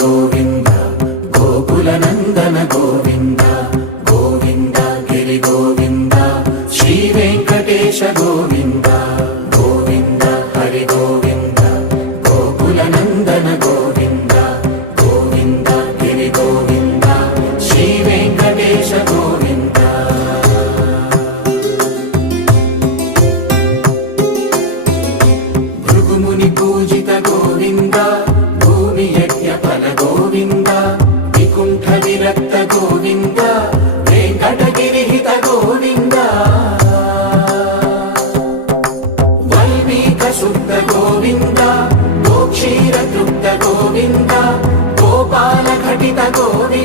गोविन्द गोकुलनन्दन गोविन्द गोविन्द गिरि गोविन्द श्रीवेङ्कटेश गोविन्द गोविन्द हरि गोविन्द गोकुलनन्दन गोविन्द गोविन्द गिरि गोविन्द श्रीवेङ्कटेश गोविन्द भृगुमुनि पूजित गोविन्द भूमि यज्ञफल गोविन्द विकुण्ठ विरक्त गोविन्द वेङ्कटगिरिहित गोविन्द वल्मीक शुद्ध गोविन्द गोक्षीर तृप्त गोविन्द गोपाल घटित गोविन्द